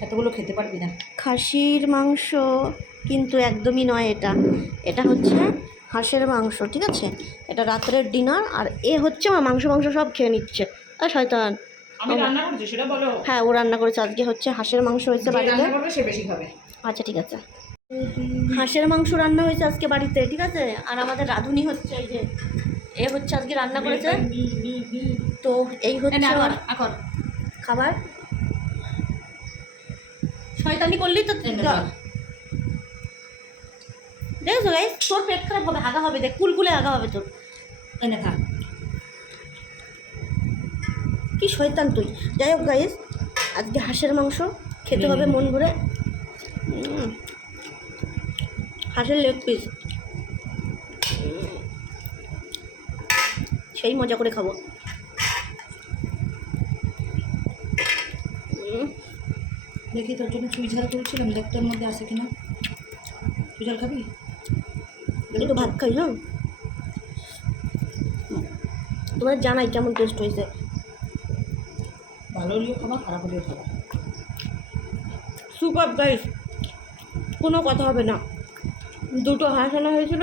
এতগুলো খেতে পারবি না। খাসির মাংস কিন্তু একদমই নয় এটা। এটা হচ্ছে হাঁসের মাংস ঠিক আছে? এটা রাত্রের ডিনার আর এ হচ্ছে আমার মাংস মাংস সব খেয়ে নিচ্ছে। আর শয়তান। আমি রান্না করছি সেটা বলো। হ্যাঁ ও রান্না করেছে। আজকে হচ্ছে হাঁসের মাংস হয়েছে বাড়িতে। রান্না করবে সে বেশি খাবে। আচ্ছা ঠিক আছে। হাঁসের মাংস রান্না হয়েছে আজকে বাড়িতে ঠিক আছে? আর আমাদের রাঁধুনি হচ্ছে এই যে এ হচ্ছে আজকে রান্না করেছে। তো এই হচ্ছে আমার খাবার। শয়তানি করলেই তো। দেখছ গাইস তোর পেট খারাপ হবে হাগা হবে দেখ কুলকুলে হাগা হবে তোর। এনে খা। কি শয়তান তুই। যাই হোক গাইস আজকে হাঁসের মাংস খেতে হবে মন ভরে। হাঁসের লেগ পিস সেই মজা করে খাব। দেখি তোর জন্য চুই ঝাল করেছিলাম দেখ তোর মধ্যে আছে কিনা। চুই ঝাল খাবি? একটু ভাত খাই হ্যাঁ। তোমার জানাই কেমন টেস্ট হয়েছে? ভালো হলেও খাবা খারাপ হলেও খাবা। সুপার গাইস কোনো কথা হবে না। দুটো হাঁস আনা হয়েছিল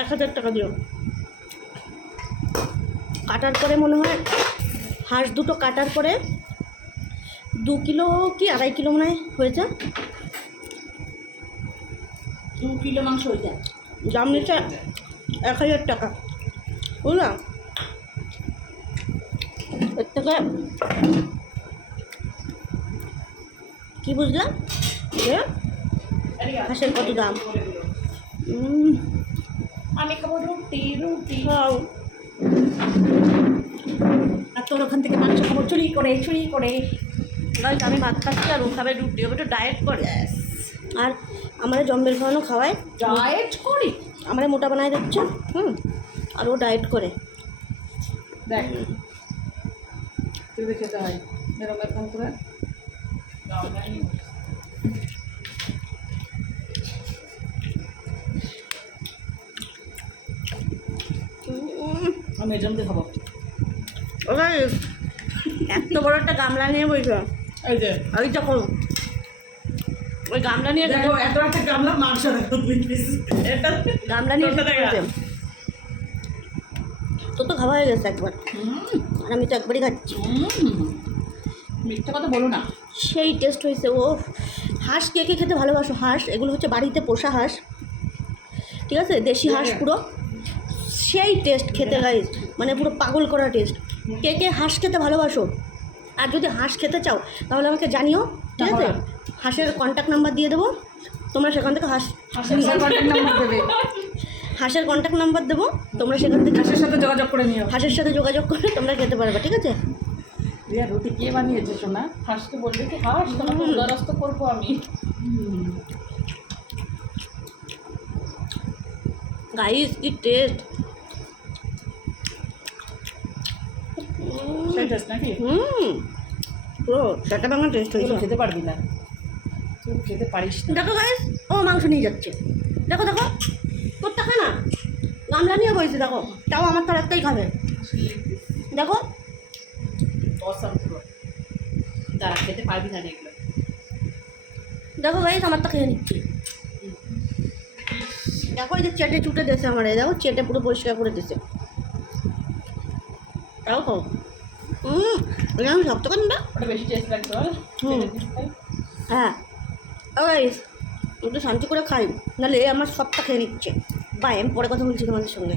এক হাজার টাকা দিও। কাটার পরে মনে হয় হাঁস দুটো কাটার পরে দু কিলো কি আড়াই কিলো মনে হয় হয়েছে? দু কিলো মাংস হয়ে যায় দাম নিচ্ছে এক হাজার টাকা বুঝলাম এর থেকে কী বুঝলাম যে হাঁসের কত দাম? আমি খাব রুটি রুটি। খাও। আর তোর ওখান থেকে মাংস খাব চুরি করে চুরি করে। Guys, আমি ভাত খাচ্ছি আর ও খাবে রুটি ও একটু ডায়েট করে। আর আমার জম্বের খাওয়ানো খাওয়ায়। ডায়েট করি? আমার মোটা বানায় দিচ্ছে হুম আর ও ডায়েট করে। দেখ। খেতে হয়। এরকম এরকম করে। আমি এর জন্য খাব এত বড় একটা গামলা নিয়ে বইছ। এই যে ওই যখন ওই গামলা নিয়ে দেখো এত একটা গামলা মাংস দেখো দুই পিস এটা গামলা নিয়ে দেখা। তো খাওয়া হয়ে গেছে একবার। আর আমি তো একবারই খাচ্ছি। মিথ্যা কথা বলো না। সেই টেস্ট হয়েছে ও হাঁস কে কে খেতে ভালোবাসো? হাঁস এগুলো হচ্ছে বাড়িতে পোষা হাঁস। ঠিক আছে? দেশি হাঁস পুরো। সেই টেস্ট খেতে গাইজ মানে পুরো পাগল করা টেস্ট কে কে হাঁস খেতে ভালোবাসো? আর যদি হাঁস খেতে চাও তাহলে আমাকে জানিও ঠিক আছে? হাঁসের কন্ট্যাক্ট নাম্বার দিয়ে দেবো। তোমরা সেখান থেকে হাঁস হাসের কন্ট্যাক্ট নাম্বার হাঁসের কন্ট্যাক্ট নাম্বার দেবো তোমরা সেখান থেকে হাঁসের সাথে যোগাযোগ করে নিও। হাঁসের সাথে যোগাযোগ করে তোমরা খেতে পারবে ঠিক আছে? রিয়া রুটি কে বানিয়েছে সোনা? হাঁসকে বলবে কি হাঁস তোমাকে করব আমি। গাইস কি টেস্ট সেই টেস্ট নাকি? হুম। পুরো চাটা বাংলা টেস্ট হয়েছে। খেতে পারবি না। তুই খেতে পারিস দেখো গাইস ও মাংস নিয়ে যাচ্ছে। দেখো দেখো। তোরটা খা না গামলা নিয়ে বইছে দেখো। তাও আমার তো একটাই খাবে। দেখো। দাঁড়া খেতে পারবি না এগুলো। দেখো গাইস আমারটা খেয়ে নিচ্ছি। দেখো এই যে চেটে চুটে দিয়েছে আমার। দেখো চেটে পুরো পরিষ্কার করে দিয়েছে। তাও খাও। হুম শক্ত বেশি টেস্ট হুম। হ্যাঁ। ওই একটু শান্তি করে খাই। নাহলে আমার সবটা খেয়ে নিচ্ছে। বাই আমি পরে কথা বলছি তোমাদের সঙ্গে।